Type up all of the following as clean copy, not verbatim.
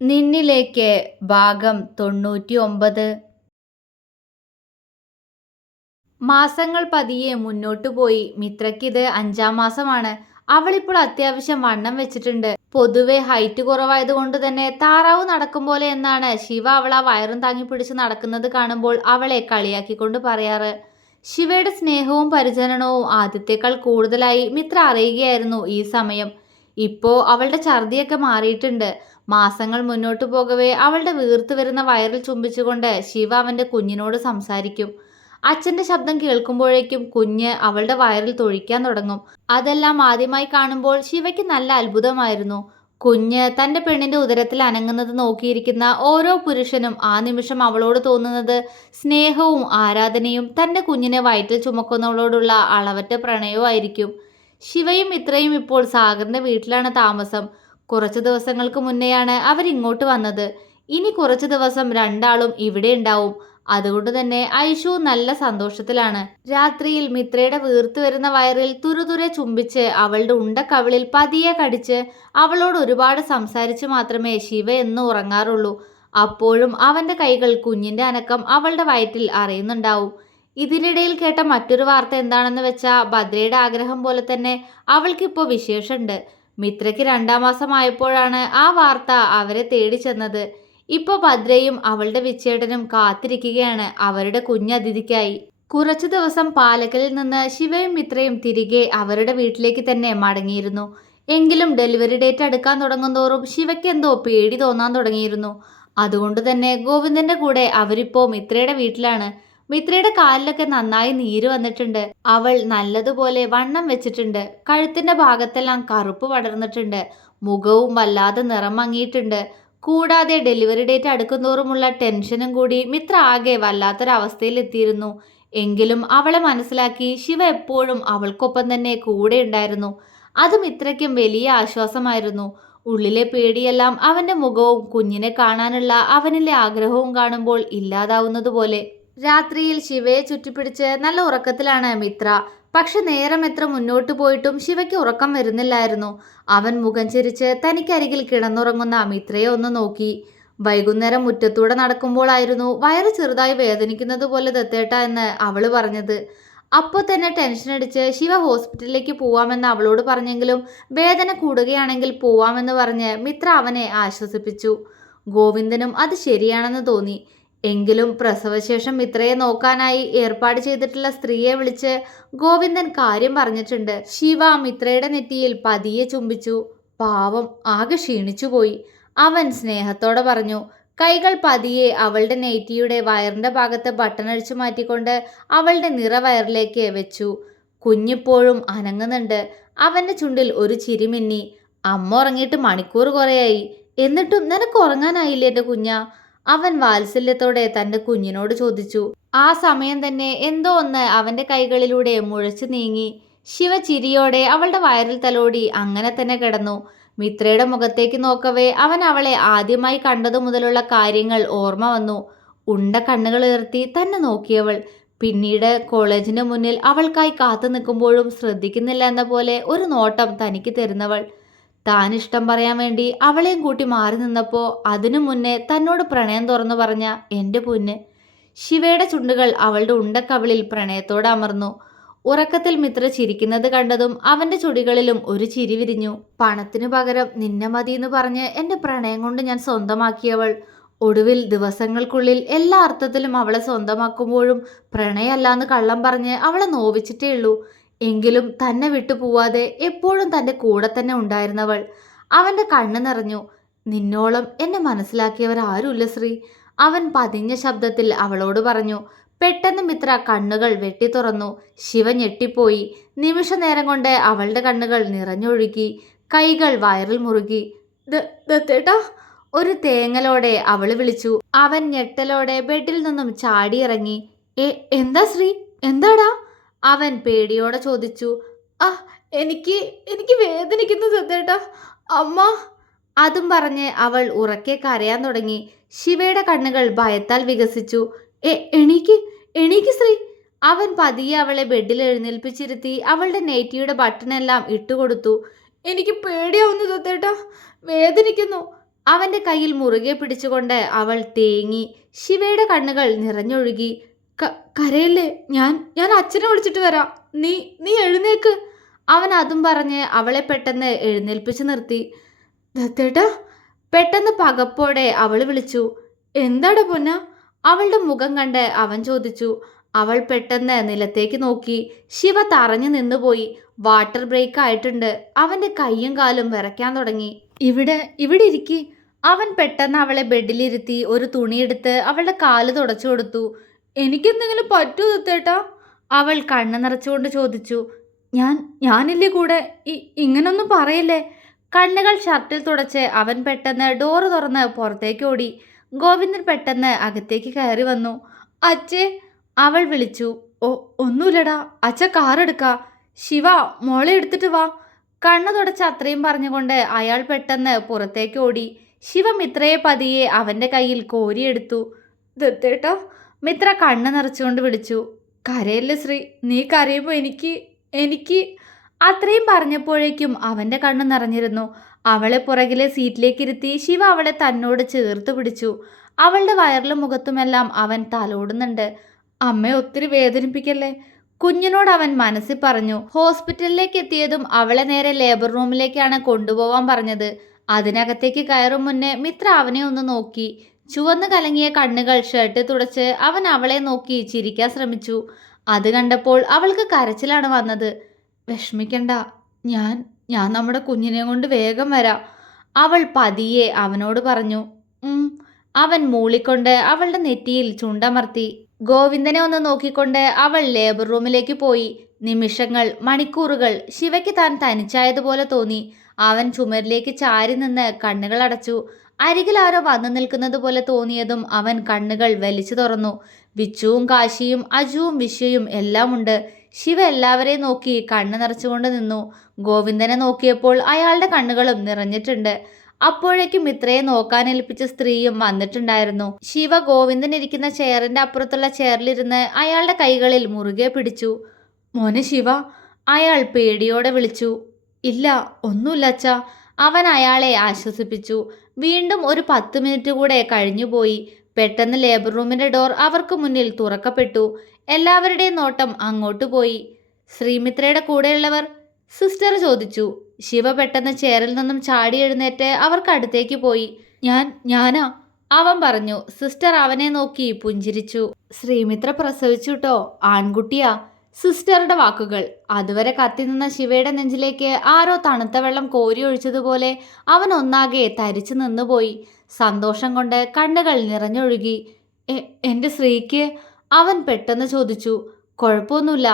നിന്നിലേക്ക് ഭാഗം 99. മാസങ്ങൾ പതിയെ മുന്നോട്ടുപോയി. മിത്രയ്ക്കിത് 5-ാം മാസമാണ്. അവളിപ്പോൾ അത്യാവശ്യം വണ്ണം വെച്ചിട്ടുണ്ട്. പൊതുവെ ഹൈറ്റ് കുറവായതുകൊണ്ട് തന്നെ താറാവ് നടക്കും പോലെ എന്നാണ് ശിവ അവളെ വയറും താങ്ങി പിടിച്ച് നടക്കുന്നത് കാണുമ്പോൾ അവളെ കളിയാക്കിക്കൊണ്ട് പറയാറ്. ശിവയുടെ സ്നേഹവും പരിചരണവും ആദ്യത്തേക്കാൾ കൂടുതലായി മിത്ര അറിയുകയായിരുന്നു ഈ സമയം. ഇപ്പോ അവളുടെ ഛർദിയൊക്കെ മാറിയിട്ടുണ്ട്. മാസങ്ങൾ മുന്നോട്ടു പോകവേ അവളുടെ വീർത്തു വരുന്ന വയറിൽ ചുംബിച്ചുകൊണ്ട് ശിവ അവന്റെ കുഞ്ഞിനോട് സംസാരിക്കും. അച്ഛന്റെ ശബ്ദം കേൾക്കുമ്പോഴേക്കും കുഞ്ഞ് അവളുടെ വയറിൽ തൊഴിക്കാൻ തുടങ്ങും. അതെല്ലാം ആദ്യമായി കാണുമ്പോൾ ശിവയ്ക്ക് നല്ല അത്ഭുതമായിരുന്നു. കുഞ്ഞ് തന്റെ പെണ്ണിന്റെ ഉദരത്തിൽ അനങ്ങുന്നത് നോക്കിയിരിക്കുന്ന ഓരോ പുരുഷനും ആ നിമിഷം അവളോട് തോന്നുന്നത് സ്നേഹവും ആരാധനയും തന്റെ കുഞ്ഞിനെ വയറ്റിൽ ചുമക്കുന്നവളോടുള്ള അളവറ്റ പ്രണയവും ആയിരിക്കും. ശിവയും മിത്രയും ഇപ്പോൾ സാഗറിന്റെ വീട്ടിലാണ് താമസം. കുറച്ചു ദിവസങ്ങൾക്ക് മുന്നെയാണ് അവരിങ്ങോട്ട് വന്നത്. ഇനി കുറച്ചു ദിവസം രണ്ടാളും ഇവിടെ ഉണ്ടാവും. അതുകൊണ്ട് തന്നെ ഐഷു നല്ല സന്തോഷത്തിലാണ്. രാത്രിയിൽ മിത്രയുടെ വീർത്തു വരുന്ന വയറിൽ തുരുതുരെ ചുംബിച്ച് അവളുടെ ഉണ്ടക്കവിളിൽ പതിയെ കടിച്ച് അവളോട് ഒരുപാട് സംസാരിച്ച് മാത്രമേ ശിവ എന്നും ഉറങ്ങാറുള്ളൂ. അപ്പോഴും അവന്റെ കൈകൾ കുഞ്ഞിന്റെ അനക്കം അവളുടെ വയറ്റിൽ അറിയുന്നുണ്ടാവും. ഇതിനിടയിൽ കേട്ട മറ്റൊരു വാർത്ത എന്താണെന്ന് വെച്ചാൽ ഭദ്രയുടെ ആഗ്രഹം പോലെ തന്നെ അവൾക്കിപ്പോൾ വിശേഷമുണ്ട്. മിത്രയ്ക്ക് 2-ാം മാസമായപ്പോഴാണ് ആ വാർത്ത അവരെ തേടി ചെന്നത്. ഇപ്പോൾ ഭദ്രയും അവളുടെ വിച്ഛേദനും കാത്തിരിക്കുകയാണ് അവരുടെ കുഞ്ഞതിഥിക്കായി. കുറച്ചു ദിവസം പാലക്കലിൽ നിന്ന് ശിവയും മിത്രയും തിരികെ അവരുടെ വീട്ടിലേക്ക് തന്നെ മടങ്ങിയിരുന്നു. എങ്കിലും ഡെലിവറി ഡേറ്റ് അടുക്കാൻ തുടങ്ങുന്തോറും ശിവയ്ക്ക് എന്തോ പേടി തോന്നാൻ തുടങ്ങിയിരുന്നു. അതുകൊണ്ട് തന്നെ ഗോവിന്ദന്റെ കൂടെ അവരിപ്പോ മിത്രയുടെ വീട്ടിലാണ്. മിത്രയുടെ കാലിലൊക്കെ നന്നായി നീര് വന്നിട്ടുണ്ട്. അവൾ നല്ലതുപോലെ വണ്ണം വെച്ചിട്ടുണ്ട്. കഴുത്തിന്റെ ഭാഗത്തെല്ലാം കറുപ്പ് പടർന്നിട്ടുണ്ട്. മുഖവും വല്ലാതെ നിറം മങ്ങിയിട്ടുണ്ട്. കൂടാതെ ഡെലിവറി ഡേറ്റ് അടുക്കുന്തോറുമുള്ള ടെൻഷനും കൂടി മിത്ര ആകെ വല്ലാത്തൊരവസ്ഥയിൽ എത്തിയിരുന്നു. എങ്കിലും അവളെ മനസ്സിലാക്കി ശിവ എപ്പോഴും അവൾക്കൊപ്പം തന്നെ കൂടെ ഉണ്ടായിരുന്നു. അത് മിത്രയ്ക്കും വലിയ ആശ്വാസമായിരുന്നു. ഉള്ളിലെ പേടിയെല്ലാം അവന്റെ മുഖവും കുഞ്ഞിനെ കാണാനുള്ള അവനിലെ ആഗ്രഹവും കാണുമ്പോൾ ഇല്ലാതാവുന്നത് പോലെ. രാത്രിയിൽ ശിവയെ ചുറ്റിപ്പിടിച്ച് നല്ല ഉറക്കത്തിലാണ് മിത്ര. പക്ഷെ നേരം എത്ര മുന്നോട്ട് പോയിട്ടും ശിവയ്ക്ക് ഉറക്കം വരുന്നില്ലായിരുന്നു. അവൻ മുഖം ചിരിച്ച് തനിക്കരികിൽ കിടന്നുറങ്ങുന്ന മിത്രയെ ഒന്ന് നോക്കി. വൈകുന്നേരം മുറ്റത്തൂടെ നടക്കുമ്പോഴായിരുന്നു വയറ് ചെറുതായി വേദനിക്കുന്നത് പോലെ ദത്തേട്ട എന്ന് അവള് പറഞ്ഞത്. അപ്പോൾ തന്നെ ടെൻഷൻ അടിച്ച് ശിവ ഹോസ്പിറ്റലിലേക്ക് പോവാമെന്ന് അവളോട് പറഞ്ഞെങ്കിലും വേദന കൂടുകയാണെങ്കിൽ പോവാമെന്ന് പറഞ്ഞ് മിത്ര അവനെ ആശ്വസിപ്പിച്ചു. ഗോവിന്ദനും അത് ശരിയാണെന്ന് തോന്നി. എങ്കിലും പ്രസവശേഷം മിത്രയെ നോക്കാനായി ഏർപ്പാട് ചെയ്തിട്ടുള്ള സ്ത്രീയെ വിളിച്ച് ഗോവിന്ദൻ കാര്യം പറഞ്ഞിട്ടുണ്ട്. ശിവ മിത്രയുടെ നെറ്റിയിൽ പതിയെ ചുംബിച്ചു. പാവം ആകെ ക്ഷീണിച്ചുപോയി. അവൻ സ്നേഹത്തോടെ പറഞ്ഞു. കൈകൾ പതിയെ അവളുടെ നെറ്റിയുടെ വയറിന്റെ ഭാഗത്ത് ബട്ടൺ അഴിച്ചു മാറ്റിക്കൊണ്ട് അവളുടെ നിറവയറിലേക്ക് വെച്ചു. കുഞ്ഞിപ്പോഴും അനങ്ങുന്നുണ്ട്. അവന്റെ ചുണ്ടിൽ ഒരു ചിരി മിന്നി. അമ്മ ഉറങ്ങിയിട്ട് മണിക്കൂർ കുറയായി. എന്നിട്ടും നിനക്ക് ഉറങ്ങാനായില്ലേ എൻ്റെ കുഞ്ഞാ? അവൻ വാത്സല്യത്തോടെ തന്റെ കുഞ്ഞിനോട് ചോദിച്ചു. ആ സമയം തന്നെ എന്തോ ഒന്ന് അവന്റെ കൈകളിലൂടെ മുഴച്ചു നീങ്ങി. ശിവ ചിരിയോടെ അവളുടെ വയറിൽ തലോടി അങ്ങനെ തന്നെ കിടന്നു. മിത്രയുടെ മുഖത്തേക്ക് നോക്കവേ അവൻ അവളെ ആദ്യമായി കണ്ടതു മുതലുള്ള കാര്യങ്ങൾ ഓർമ്മ വന്നു. ഉണ്ട കണ്ണുകൾ ഉയർത്തി തന്നെ നോക്കിയവൾ. പിന്നീട് കോളേജിന്റെ മുന്നിൽ അവൾക്കായി കാത്തു നിൽക്കുമ്പോഴും ശ്രദ്ധിക്കുന്നില്ല എന്ന പോലെ ഒരു നോട്ടം തനിക്ക് തരുന്നവൾ. താൻ ഇഷ്ടം പറയാൻ വേണ്ടി അവളെയും കൂട്ടി മാറി നിന്നപ്പോൾ അതിനു മുന്നേ തന്നോട് പ്രണയം തുറന്നു പറഞ്ഞ എൻ്റെ പൊന്ന്. ശിവയുടെ ചുണ്ടുകൾ അവളുടെ ഉണ്ടക്കവിളിൽ പ്രണയത്തോടെ അമർന്നു. ഉറക്കത്തിൽ മിത്ര ചിരിക്കുന്നത് കണ്ടതും അവന്റെ ചുടികളിലും ഒരു ചിരി വിരിഞ്ഞു. പണത്തിനു പകരം നിന്നെ മതിയെന്ന് പറഞ്ഞ് എൻ്റെ പ്രണയം കൊണ്ട് ഞാൻ സ്വന്തമാക്കിയവൾ ഒടുവിൽ ദിവസങ്ങൾക്കുള്ളിൽ എല്ലാ അർത്ഥത്തിലും അവളെ സ്വന്തമാക്കുമ്പോഴും പ്രണയമല്ലാന്ന് കള്ളം പറഞ്ഞ് അവളെ നോവിച്ചിട്ടേ ഉള്ളൂ. എങ്കിലും തന്നെ വിട്ടു പോവാതെ എപ്പോഴും തൻ്റെ കൂടെ തന്നെ ഉണ്ടായിരുന്നവൾ. അവൻ്റെ കണ്ണ് നിറഞ്ഞു. നിന്നോളം എന്നെ മനസ്സിലാക്കിയവരാരുമില്ല ശ്രീ, അവൻ പതിഞ്ഞ ശബ്ദത്തിൽ അവളോട് പറഞ്ഞു. പെട്ടെന്ന് മിത്ര കണ്ണുകൾ വെട്ടി തുറന്നു. ശിവ ഞെട്ടിപ്പോയി. നിമിഷ നേരം കൊണ്ട് അവളുടെ കണ്ണുകൾ നിറഞ്ഞൊഴുകി. കൈകൾ വയറിൽ മുറുകി. ദത്തേട്ടാ, ഒരു തേങ്ങലോടെ അവൾ വിളിച്ചു. അവൻ ഞെട്ടലോടെ ബെഡിൽ നിന്നും ചാടിയിറങ്ങി. എന്താ ശ്രീ, എന്താടാ? അവൻ പേടിയോടെ ചോദിച്ചു. ആ, എനിക്ക് എനിക്ക് വേദനിക്കുന്നു ദത്തേട്ടാ, അമ്മ. അതും പറഞ്ഞ് അവൾ ഉറക്കെ കരയാൻ തുടങ്ങി. ശിവയുടെ കണ്ണുകൾ ഭയത്താൽ വികസിച്ചു. എണീക്ക് എണീക്ക് ശ്രീ. അവൻ പതിയെ അവളെ ബെഡിൽ എഴുന്നേൽപ്പിച്ചിരുത്തി അവളുടെ നെറ്റിയുടെ ബട്ടണെല്ലാം ഇട്ടുകൊടുത്തു. എനിക്ക് പേടിയാവുന്നു ദത്തേട്ടാ, വേദനിക്കുന്നു. അവന്റെ കയ്യിൽ മുറുകെ പിടിച്ചുകൊണ്ട് അവൾ തേങ്ങി. ശിവയുടെ കണ്ണുകൾ നിറഞ്ഞൊഴുകി. കരയല്ലേ, ഞാൻ അച്ഛനെ വിളിച്ചിട്ട് വരാം. നീ നീ എഴുന്നേക്ക്. അവൻ അതും പറഞ്ഞ് അവളെ പെട്ടെന്ന് എഴുന്നേൽപ്പിച്ചു നിർത്തി. ദത്തേട്ടാ, പെട്ടെന്ന് പകപ്പോടെ അവൾ വിളിച്ചു. എന്താടാ പൊന്ന? അവളുടെ മുഖം കണ്ട് അവൻ ചോദിച്ചു. അവൾ പെട്ടെന്ന് നിലത്തേക്ക് നോക്കി. ശിവ തറഞ്ഞു നിന്നുപോയി. വാട്ടർ ബ്രേക്ക് ആയിട്ടുണ്ട്. അവന്റെ കൈയും കാലും വിറയ്ക്കാൻ തുടങ്ങി. ഇവിടെ ഇവിടെ ഇരിക്കി. അവൻ പെട്ടെന്ന് അവളെ ബെഡിലിരുത്തി ഒരു തുണിയെടുത്ത് അവളുടെ കാല് തുടച്ചു കൊടുത്തു. എനിക്കെന്തെങ്കിലും പറ്റൂ ദത്തേട്ടാ? അവൾ കണ്ണു നിറച്ചുകൊണ്ട് ചോദിച്ചു. ഞാനില്ലേ കൂടെ. ഇങ്ങനൊന്നും പറയല്ലേ. കണ്ണുകൾ ഷർട്ടിൽ തുടച്ച് അവൻ പെട്ടെന്ന് ഡോറ് തുറന്ന് പുറത്തേക്ക് ഓടി. ഗോവിന്ദൻ പെട്ടെന്ന് അകത്തേക്ക് കയറി വന്നു. അച്ഛേ, അവൾ വിളിച്ചു. ഒന്നുമില്ലടാ, അച്ഛ കാറെടുക്ക. ശിവ, മോളെ എടുത്തിട്ട് വാ. കണ്ണു തുടച്ച് അത്രയും പറഞ്ഞുകൊണ്ട് അയാൾ പെട്ടെന്ന് പുറത്തേക്ക് ഓടി. ശിവ മിത്രയെ പതിയെ അവന്റെ കയ്യിൽ കോരിയെടുത്തു. ദത്തേട്ടാ, മിത്ര കണ്ണ് നിറച്ചുകൊണ്ട് വിളിച്ചു. കരയല്ലേ ശ്രീ, നീ കരയുമ്പോൾ എനിക്ക് അത്രയും പറഞ്ഞപ്പോഴേക്കും അവന്റെ കണ്ണ് നിറഞ്ഞിരുന്നു. അവളെ പുറകിലെ സീറ്റിലേക്ക് ഇരുത്തി ശിവ അവളെ തന്നോട് ചേർത്ത് പിടിച്ചു. അവളുടെ വയറിലും മുഖത്തുമെല്ലാം അവൻ തലോടുന്നുണ്ട്. അമ്മയെ ഒത്തിരി വേദനിപ്പിക്കല്ലേ, കുഞ്ഞിനോട് അവൻ മനസ്സിൽ പറഞ്ഞു. ഹോസ്പിറ്റലിലേക്ക് എത്തിയതും അവളെ നേരെ ലേബർ റൂമിലേക്കാണ് കൊണ്ടുപോവാൻ പറഞ്ഞത്. അതിനകത്തേക്ക് കയറും മുന്നേ മിത്ര അവനെ ഒന്ന് നോക്കി. ചുവന്നു കലങ്ങിയ കണ്ണുകൾ ഷർട്ട് തുടച്ച് അവൻ അവളെ നോക്കി ചിരിക്കാൻ ശ്രമിച്ചു. അത് കണ്ടപ്പോൾ അവൾക്ക് കരച്ചിലാണ് വന്നത്. വിഷമിക്കണ്ട, ഞാൻ നമ്മുടെ കുഞ്ഞിനെ കൊണ്ട് വേഗം വരാം, അവൾ പതിയെ അവനോട് പറഞ്ഞു. അവൻ മൂളിക്കൊണ്ട് അവളുടെ നെറ്റിയിൽ ചുണ്ടമർത്തി. ഗോവിന്ദനെ ഒന്ന് നോക്കിക്കൊണ്ട് അവൾ ലേബർ റൂമിലേക്ക് പോയി. നിമിഷങ്ങൾ, മണിക്കൂറുകൾ. ശിവയ്ക്ക് താൻ തനിച്ചായതുപോലെ തോന്നി. അവൻ ചുമരിലേക്ക് ചാരി നിന്ന് കണ്ണുകൾ അടച്ചു. അരികിൽ ആരോ വന്നു നിൽക്കുന്നത് പോലെ തോന്നിയതും അവൻ കണ്ണുകൾ വലിച്ചു തുറന്നു. വിച്ചുവും കാശിയും അജുവും വിശ്വയും എല്ലാം ഉണ്ട്. ശിവ എല്ലാവരെയും നോക്കി കണ്ണ് നിറച്ചുകൊണ്ട് നിന്നു. ഗോവിന്ദനെ നോക്കിയപ്പോൾ അയാളുടെ കണ്ണുകളും നിറഞ്ഞിട്ടുണ്ട്. അപ്പോഴേക്കും മിത്രയെ നോക്കാനേൽപ്പിച്ച സ്ത്രീയും വന്നിട്ടുണ്ടായിരുന്നു. ശിവ ഗോവിന്ദൻ ഇരിക്കുന്ന ചെയറിന്റെ അപ്പുറത്തുള്ള ചെയറിലിരുന്ന് അയാളുടെ കൈകളിൽ മുറുകെ പിടിച്ചു. മോനെ ശിവ, അയാൾ പേടിയോടെ വിളിച്ചു. ഇല്ല, ഒന്നുമില്ല അച്ഛാ, അവൻ അയാളെ ആശ്വസിപ്പിച്ചു. വീണ്ടും ഒരു 10 മിനിറ്റ് കൂടെ കഴിഞ്ഞുപോയി. പെട്ടെന്ന് ലേബർ റൂമിന്റെ ഡോർ അവർക്ക് മുന്നിൽ തുറക്കപ്പെട്ടു. എല്ലാവരുടെയും നോട്ടം അങ്ങോട്ട് പോയി. ശ്രീമിത്രയുടെ കൂടെയുള്ളവർ? സിസ്റ്റർ ചോദിച്ചു. ശിവ പെട്ടെന്ന് ചെയറിൽ നിന്നും ചാടി എഴുന്നേറ്റ് അവർക്ക് അടുത്തേക്ക് പോയി. ഞാനാ, അവൻ പറഞ്ഞു. സിസ്റ്റർ അവനെ നോക്കി പുഞ്ചിരിച്ചു. ശ്രീമിത്ര പ്രസവിച്ചുട്ടോ, ആൺകുട്ടിയാ. സിസ്റ്ററുടെ വാക്കുകൾ. അതുവരെ കത്തിനിന്ന ശിവയുടെ നെഞ്ചിലേക്ക് ആരോ തണുത്ത വെള്ളം കോരി ഒഴിച്ചതുപോലെ അവൻ ഒന്നാകെ തരിച്ചു നിന്നുപോയി. സന്തോഷം കൊണ്ട് കണ്ണുകൾ നിറഞ്ഞൊഴുകി. എൻ്റെ ശ്രീക്ക്? അവൻ പെട്ടെന്ന് ചോദിച്ചു. കുഴപ്പമൊന്നുമില്ല.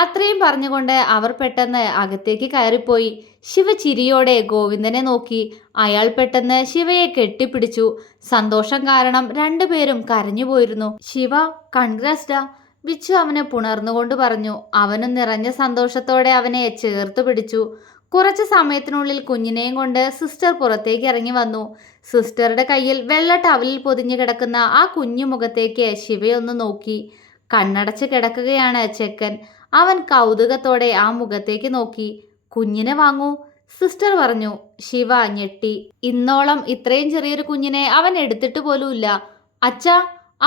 അത്രയും പറഞ്ഞുകൊണ്ട് അവർ പെട്ടെന്ന് അകത്തേക്ക് കയറിപ്പോയി. ശിവ ചിരിയോടെ ഗോവിന്ദനെ നോക്കി. അയാൾ പെട്ടെന്ന് ശിവയെ കെട്ടിപ്പിടിച്ചു. സന്തോഷം കാരണം രണ്ടുപേരും കരഞ്ഞുപോയിരുന്നു. ശിവ, കൺഗ്രാറ്റ്സ് ഡാ, വിച്ചു അവനെ പുണർന്നുകൊണ്ട് പറഞ്ഞു. അവനും നിറഞ്ഞ സന്തോഷത്തോടെ അവനെ ചേർത്ത് പിടിച്ചു. കുറച്ച് സമയത്തിനുള്ളിൽ കുഞ്ഞിനെയും കൊണ്ട് സിസ്റ്റർ പുറത്തേക്ക് ഇറങ്ങി വന്നു. സിസ്റ്ററുടെ കയ്യിൽ വെള്ള ടവലിൽ പൊതിഞ്ഞു കിടക്കുന്ന ആ കുഞ്ഞു മുഖത്തേക്ക് ശിവയൊന്ന് നോക്കി. കണ്ണടച്ച് കിടക്കുകയാണ് ചെക്കൻ. അവൻ കൗതുകത്തോടെ ആ മുഖത്തേക്ക് നോക്കി. കുഞ്ഞിനെ വാങ്ങൂ, സിസ്റ്റർ പറഞ്ഞു. ശിവ ഞെട്ടി. ഇന്നോളം ഇത്രയും ചെറിയൊരു കുഞ്ഞിനെ അവൻ എടുത്തിട്ട് പോലുമില്ല. അച്ഛാ,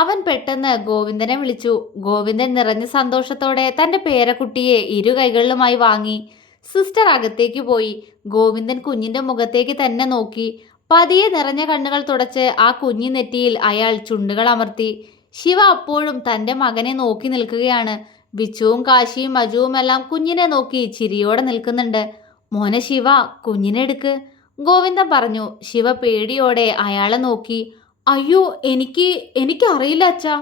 അവൻ പെട്ടെന്ന് ഗോവിന്ദനെ വിളിച്ചു. ഗോവിന്ദൻ നിറഞ്ഞ സന്തോഷത്തോടെ തൻ്റെ പേരക്കുട്ടിയെ ഇരു കൈകളിലുമായി വാങ്ങി. സിസ്റ്റർ അകത്തേക്ക് പോയി. ഗോവിന്ദൻ കുഞ്ഞിന്റെ മുഖത്തേക്ക് തന്നെ നോക്കി. പതിയെ നിറഞ്ഞ കണ്ണുകൾ തുടച്ച് ആ കുഞ്ഞി നെറ്റിയിൽ അയാൾ ചുണ്ടുകൾ അമർത്തി. ശിവ അപ്പോഴും തൻ്റെ മകനെ നോക്കി നിൽക്കുകയാണ്. വിച്ചുവും കാശിയും അജുവും എല്ലാം കുഞ്ഞിനെ നോക്കി ചിരിയോടെ നിൽക്കുന്നുണ്ട്. മോനെ ശിവ, കുഞ്ഞിനെ എടുക്ക്, ഗോവിന്ദൻ പറഞ്ഞു. ശിവ പേടിയോടെ അയാളെ നോക്കി. അയ്യോ, എനിക്കറിയില്ല അച്ഛാ,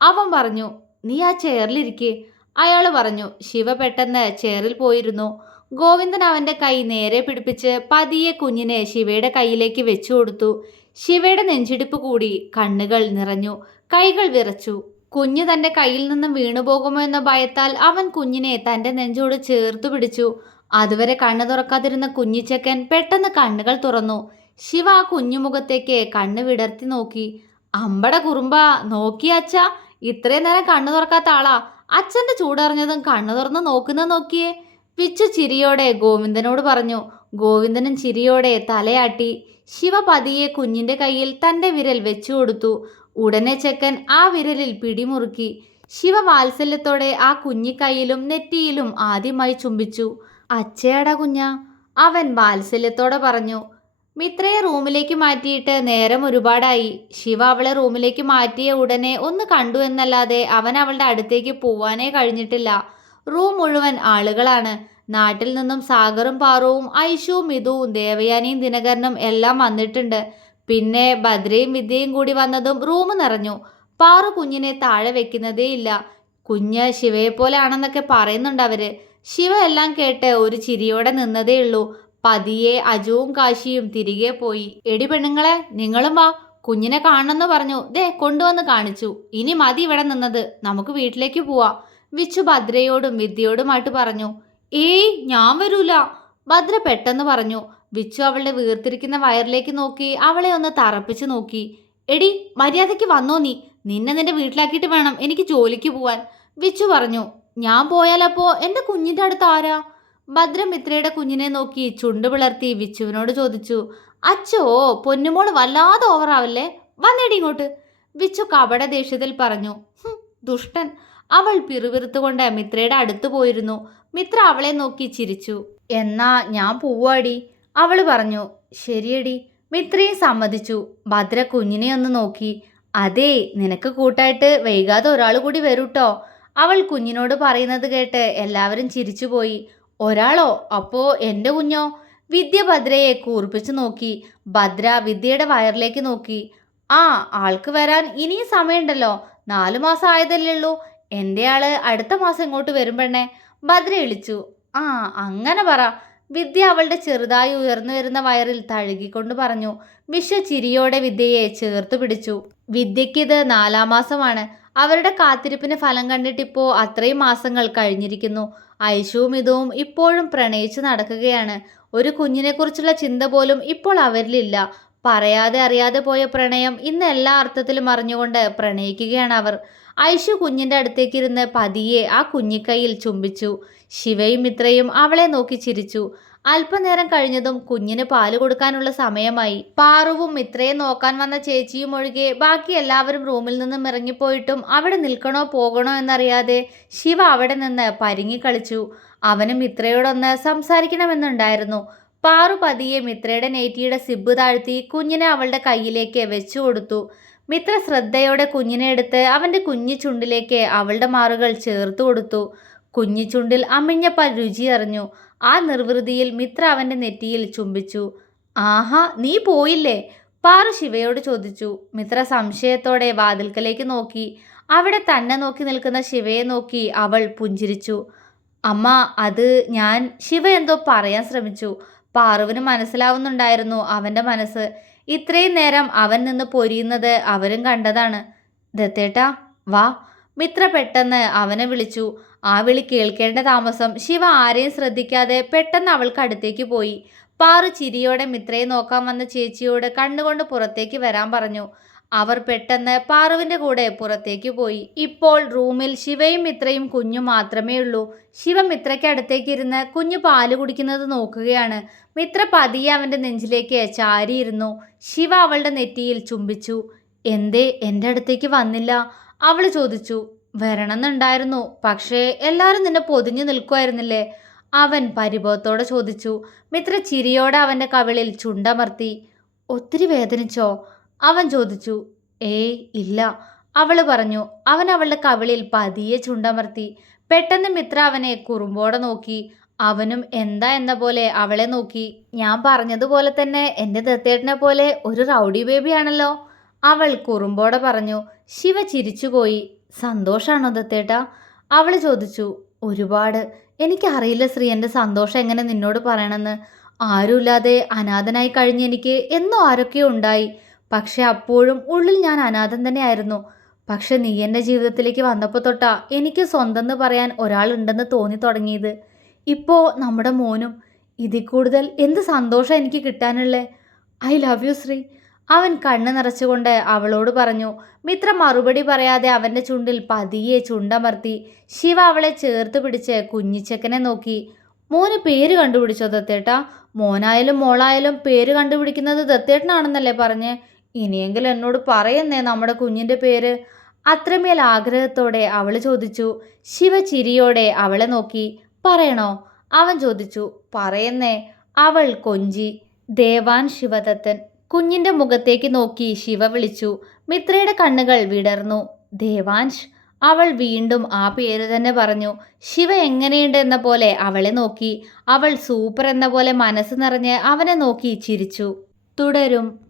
അവൻ പറഞ്ഞു. നീ ആ ചെയറിലിരിക്കേ, അയാൾ പറഞ്ഞു. ശിവ പെട്ടെന്ന് ചെയറിൽ പോയിരുന്നു. ഗോവിന്ദൻ അവൻ്റെ കൈ നേരെ പിടിപ്പിച്ച് പതിയെ കുഞ്ഞിനെ ശിവയുടെ കയ്യിലേക്ക് വെച്ചു കൊടുത്തു. ശിവയുടെ നെഞ്ചിടിപ്പ് കൂടി. കണ്ണുകൾ നിറഞ്ഞു. കൈകൾ വിറച്ചു. കുഞ്ഞ് തൻ്റെ കയ്യിൽ നിന്നും വീണുപോകുമോ എന്ന ഭയത്താൽ അവൻ കുഞ്ഞിനെ തൻ്റെ നെഞ്ചോട് ചേർത്തു പിടിച്ചു. അതുവരെ കണ്ണു തുറക്കാതിരുന്ന കുഞ്ഞിച്ചക്കൻ പെട്ടെന്ന് കണ്ണുകൾ തുറന്നു. ശിവ ആ കുഞ്ഞുമുഖത്തേക്ക് കണ്ണ് വിടർത്തി നോക്കി. അമ്പട കുറുമ്പ, നോക്കിയ അച്ഛ, ഇത്രയും നേരം കണ്ണു തുറക്കാത്ത ആളാ. അച്ഛൻ്റെ ചൂടറിഞ്ഞതും കണ്ണു തുറന്ന് നോക്കിയേ, പിച്ചു ചിരിയോടെ ഗോവിന്ദനോട് പറഞ്ഞു. ഗോവിന്ദനും ചിരിയോടെ തലയാട്ടി. ശിവ പതിയെ കുഞ്ഞിന്റെ കയ്യിൽ തന്റെ വിരൽ വെച്ചു കൊടുത്തു. ഉടനെ ചെക്കൻ ആ വിരലിൽ പിടിമുറുക്കി. ശിവ വാത്സല്യത്തോടെ ആ കുഞ്ഞിക്കൈയിലും നെറ്റിയിലും ആദ്യമായി ചുംബിച്ചു. അച്ചയടാ കുഞ്ഞ, അവൻ വാത്സല്യത്തോടെ പറഞ്ഞു. മിത്രയെ റൂമിലേക്ക് മാറ്റിയിട്ട് നേരം ഒരുപാടായി. ശിവ അവളെ റൂമിലേക്ക് മാറ്റിയ ഉടനെ ഒന്ന് കണ്ടു എന്നല്ലാതെ അവൻ അവളുടെ അടുത്തേക്ക് പോവാനേ കഴിഞ്ഞിട്ടില്ല. റൂം മുഴുവൻ ആളുകളാണ്. നാട്ടിൽ നിന്നും സാഗറും പാറുവും ഐഷുവും മിതുവും ദേവയാനിയും ദിനകരനും എല്ലാം വന്നിട്ടുണ്ട്. പിന്നെ ഭദ്രയും വിദ്യയും കൂടി വന്നതും റൂം നിറഞ്ഞു. പാറു കുഞ്ഞിനെ താഴെ വെക്കുന്നതേയില്ല. കുഞ്ഞ് ശിവയെപ്പോലെ ആണെന്നൊക്കെ പറയുന്നുണ്ട് അവര്. ശിവ എല്ലാം കേട്ട് ഒരു ചിരിയോടെ നിന്നതേയുള്ളൂ. പതിയെ അജുവും കാശിയും തിരികെ പോയി. എടി പെണ്ണുങ്ങളെ, നിങ്ങളും വാ, കുഞ്ഞിനെ കാണണമെന്ന് പറഞ്ഞു, ദേ കൊണ്ടുവന്ന് കാണിച്ചു. ഇനി മതി ഇവിടെ നിന്നത്, നമുക്ക് വീട്ടിലേക്ക് പോവാ. വിച്ചു ഭദ്രയോടും വിദ്യയോടുമായിട്ട് പറഞ്ഞു. ഏയ്, ഞാൻ വരൂല, ഭദ്ര പെട്ടെന്ന് പറഞ്ഞു. വിച്ചു അവളുടെ വീർത്തിരിക്കുന്ന വയറിലേക്ക് നോക്കി അവളെ ഒന്ന് തറപ്പിച്ച് നോക്കി. എടി, മര്യാദയ്ക്ക് വന്നോ നീ? നിന്നെ നിന്റെ വീട്ടിലാക്കിയിട്ട് വേണം എനിക്ക് ജോലിക്ക് പോവാൻ, വിച്ചു പറഞ്ഞു. ഞാൻ പോയാലപ്പോ എൻ്റെ കുഞ്ഞിൻ്റെ അടുത്ത് ആരാ? ഭദ്ര മിത്രയുടെ കുഞ്ഞിനെ നോക്കി ചുണ്ടു പിളർത്തി വിച്ചുവിനോട് ചോദിച്ചു. അച്ചോ, പൊന്നുമോള് വല്ലാതെ ഓവറാവല്ലേ, വന്നേടി ഇങ്ങോട്ട്, വിച്ചു കപട ദേഷ്യത്തിൽ പറഞ്ഞു. ദുഷ്ടൻ, അവൾ പിറുപിറുത്തുകൊണ്ട് മിത്രയുടെ അടുത്ത് പോയിരുന്നു. മിത്ര അവളെ നോക്കി ചിരിച്ചു. എന്നാ ഞാൻ പോവാടി, അവൾ പറഞ്ഞു. ശരിയടി, മിത്രയും സമ്മതിച്ചു. ഭദ്ര കുഞ്ഞിനെ ഒന്ന് നോക്കി. അതേ, നിനക്ക് കൂട്ടായിട്ട് വൈകാതെ ഒരാൾ കൂടി വരൂട്ടോ, അവൾ കുഞ്ഞിനോട് പറയുന്നത് കേട്ട് എല്ലാവരും ചിരിച്ചുപോയി. ഒരാളോ? അപ്പോ എൻ്റെ കുഞ്ഞോ? വിദ്യ ഭദ്രയെ കൂർപ്പിച്ചു നോക്കി. ഭദ്ര വിദ്യയുടെ വയറിലേക്ക് നോക്കി. ആ, ആൾക്ക് വരാൻ ഇനിയും സമയമുണ്ടല്ലോ, 4 മാസം ആയതല്ലേ ഉള്ളൂ. എൻ്റെ ആള് അടുത്ത മാസം ഇങ്ങോട്ട് വരും പെണ്ണേ, ഭദ്ര വിളിച്ചു. ആ, അങ്ങനെ പറ, വിദ്യ അവളുടെ ചെറുതായി ഉയർന്നു വരുന്ന വയറിൽ തഴുകിക്കൊണ്ട് പറഞ്ഞു. വിശ്വ ചിരിയോടെ വിദ്യയെ ചേർത്ത് പിടിച്ചു. വിദ്യയ്ക്കിത് 4-ാം മാസമാണ്. അവരുടെ കാത്തിരിപ്പിന് ഫലം കണ്ടിട്ടിപ്പോൾ അത്രയും മാസങ്ങൾ കഴിഞ്ഞിരിക്കുന്നു. ഐഷുവും ഇതുവും ഇപ്പോഴും പ്രണയിച്ച് നടക്കുകയാണ്. ഒരു കുഞ്ഞിനെക്കുറിച്ചുള്ള ചിന്ത പോലും ഇപ്പോൾ അവരിലില്ല. പറയാതെ അറിയാതെ പോയ പ്രണയം ഇന്ന് എല്ലാ അർത്ഥത്തിലും അറിഞ്ഞുകൊണ്ട് പ്രണയിക്കുകയാണ് അവർ. ഐഷു കുഞ്ഞിൻ്റെ അടുത്തേക്കിരുന്ന് പതിയെ ആ കുഞ്ഞിക്കൈയിൽ ചുംബിച്ചു. ശിവയും മിത്രയും അവളെ നോക്കി ചിരിച്ചു. അല്പനേരം കഴിഞ്ഞതും കുഞ്ഞിന് പാല് കൊടുക്കാനുള്ള സമയമായി. പാറുവും മിത്രയെ നോക്കാൻ വന്ന ചേച്ചിയും ഒഴികെ ബാക്കി എല്ലാവരും റൂമിൽ നിന്നും ഇറങ്ങിപ്പോയിട്ടും അവിടെ നിൽക്കണോ പോകണോ എന്നറിയാതെ ശിവ അവിടെ നിന്ന് പരിങ്ങിക്കളിച്ചു. അവന് മിത്രയോടൊന്ന് സംസാരിക്കണമെന്നുണ്ടായിരുന്നു. പാറു പതിയെ മിത്രയുടെ നെറ്റിയുടെ സിബ് താഴ്ത്തി കുഞ്ഞിനെ അവളുടെ കയ്യിലേക്ക് വെച്ചു കൊടുത്തു. മിത്ര ശ്രദ്ധയോടെ കുഞ്ഞിനെ എടുത്ത് അവൻ്റെ കുഞ്ഞു ചുണ്ടിലേക്ക് അവളുടെ മാറുകൾ ചേർത്ത് കൊടുത്തു. കുഞ്ഞു ചുണ്ടിൽ അമ്മിഞ്ഞപ്പാൽ രുചി അറിഞ്ഞു. ആ നിർവൃതിയിൽ മിത്ര അവൻ്റെ നെറ്റിയിൽ ചുംബിച്ചു. ആഹാ, നീ പോയില്ലേ, പാറു ശിവയോട് ചോദിച്ചു. മിത്ര സംശയത്തോടെ വാതിൽക്കലേക്ക് നോക്കി. അവിടെ തന്നെ നോക്കി നിൽക്കുന്ന ശിവയെ നോക്കി അവൾ പുഞ്ചിരിച്ചു. അമ്മ, അത് ഞാൻ, ശിവ എന്തോ പറയാൻ ശ്രമിച്ചു. പാറുവിന് മനസ്സിലാവുന്നുണ്ടായിരുന്നു അവൻ്റെ മനസ്സ്. ഇത്രയും നേരം അവൻ നിന്ന് പൊരിയുന്നത് അവരും കണ്ടതാണ്. ദത്തേട്ടാ, വാ, മിത്ര പെട്ടെന്ന് അവനെ വിളിച്ചു. ആ വിളി കേൾക്കേണ്ട താമസം ശിവ ആരെയും ശ്രദ്ധിക്കാതെ പെട്ടെന്ന് അവൾക്ക് അടുത്തേക്ക് പോയി. പാറു ചിരിയോടെ മിത്രയെ നോക്കാൻ വന്ന ചേച്ചിയോട് കണ്ണുകൊണ്ട് പുറത്തേക്ക് വരാൻ പറഞ്ഞു. അവർ പെട്ടെന്ന് പാറുവിൻ്റെ കൂടെ പുറത്തേക്ക് പോയി. ഇപ്പോൾ റൂമിൽ ശിവയും മിത്രയും കുഞ്ഞും മാത്രമേ ഉള്ളൂ. ശിവ മിത്രയ്ക്ക് അടുത്തേക്ക് ഇരുന്ന് കുഞ്ഞു പാല് കുടിക്കുന്നത് നോക്കുകയാണ്. മിത്ര പതിയെ അവൻ്റെ നെഞ്ചിലേക്ക് ചാരിയിരുന്നു. ശിവ അവളുടെ നെറ്റിയിൽ ചുംബിച്ചു. എന്തേ എൻ്റെ അടുത്തേക്ക് വന്നില്ല, അവൾ ചോദിച്ചു. വരണമെന്നുണ്ടായിരുന്നു, പക്ഷേ എല്ലാവരും നിന്നെ പൊതിഞ്ഞു നിൽക്കുമായിരുന്നില്ലേ, അവൻ പരിഭവത്തോടെ ചോദിച്ചു. മിത്ര ചിരിയോടെ അവൻ്റെ കവിളിൽ ചുണ്ടമർത്തി. ഒത്തിരി വേദനിച്ചോ, അവൻ ചോദിച്ചു. ഏയ് ഇല്ല, അവൾ പറഞ്ഞു. അവൻ അവളുടെ കവിളിൽ പതിയെ ചുണ്ടമർത്തി. പെട്ടെന്ന് മിത്ര അവനെ കുറുമ്പോടെ നോക്കി. അവനും എന്താ എന്ന പോലെ അവളെ നോക്കി. ഞാൻ പറഞ്ഞതുപോലെ തന്നെ എൻ്റെ ദത്തേട്ടനെ പോലെ ഒരു റൗഡി ബേബിയാണല്ലോ, അവൾ കുറുമ്പോടെ പറഞ്ഞു. ശിവ ചിരിച്ചുപോയി. സന്തോഷാണോ ദത്തേട്ടാ, അവൾ ചോദിച്ചു. ഒരുപാട്. എനിക്കറിയില്ല ശ്രീ, എൻ്റെ സന്തോഷം എങ്ങനെ നിന്നോട് പറയണമെന്ന്. ആരുമില്ലാതെ അനാഥനായി കഴിഞ്ഞ് എനിക്ക് എന്നോ ആരൊക്കെയോ ഉണ്ടായി. പക്ഷെ അപ്പോഴും ഉള്ളിൽ ഞാൻ അനാഥൻ തന്നെയായിരുന്നു. പക്ഷെ നീ എൻ്റെ ജീവിതത്തിലേക്ക് വന്നപ്പോൾ തൊട്ടാ എനിക്ക് സ്വന്തം എന്ന് പറയാൻ ഒരാളുണ്ടെന്ന് തോന്നി തുടങ്ങിയത്. ഇപ്പോൾ നമ്മുടെ മോനും. ഇതിൽ കൂടുതൽ എന്ത് സന്തോഷം എനിക്ക് കിട്ടാനുള്ളേ. ഐ ലവ് യു ശ്രീ, അവൻ കണ്ണ് നിറച്ചുകൊണ്ട് അവളോട് പറഞ്ഞു. മിത്ര മറുപടി പറയാതെ അവൻ്റെ ചുണ്ടിൽ പതിയെ ചുണ്ടമർത്തി. ശിവ അവളെ ചേർത്ത് പിടിച്ച് കുഞ്ഞിച്ചക്കനെ നോക്കി. മോന് പേര് കണ്ടുപിടിച്ചോ ദത്തേട്ടാ, മോനായാലും മോളായാലും പേര് കണ്ടുപിടിക്കുന്നത് ദത്തേട്ടനാണെന്നല്ലേ പറഞ്ഞ്? ഇനിയെങ്കിലും എന്നോട് പറയുന്നേ നമ്മുടെ കുഞ്ഞിന്റെ പേര്. അത്രമേൽ ആഗ്രഹത്തോടെ അവള് ചോദിച്ചു. ശിവ ചിരിയോടെ അവളെ നോക്കി. പറയണോ? അവൻ ചോദിച്ചു. പറയുന്നേ. അവൾ കൊഞ്ചി. ദേവാൻ ശിവദത്തൻ. കുഞ്ഞിന്റെ മുഖത്തേക്ക് നോക്കി ശിവ വിളിച്ചു. മിത്രയുടെ കണ്ണുകൾ വിടർന്നു. ദേവാൻഷ്. അവൾ വീണ്ടും ആ പേര് തന്നെ പറഞ്ഞു. ശിവ എങ്ങനെയുണ്ട് എന്ന പോലെ അവളെ നോക്കി. അവൾ സൂപ്പർ എന്ന പോലെ മനസ്സ് നിറഞ്ഞ് അവനെ നോക്കി ചിരിച്ചു. തുടരും.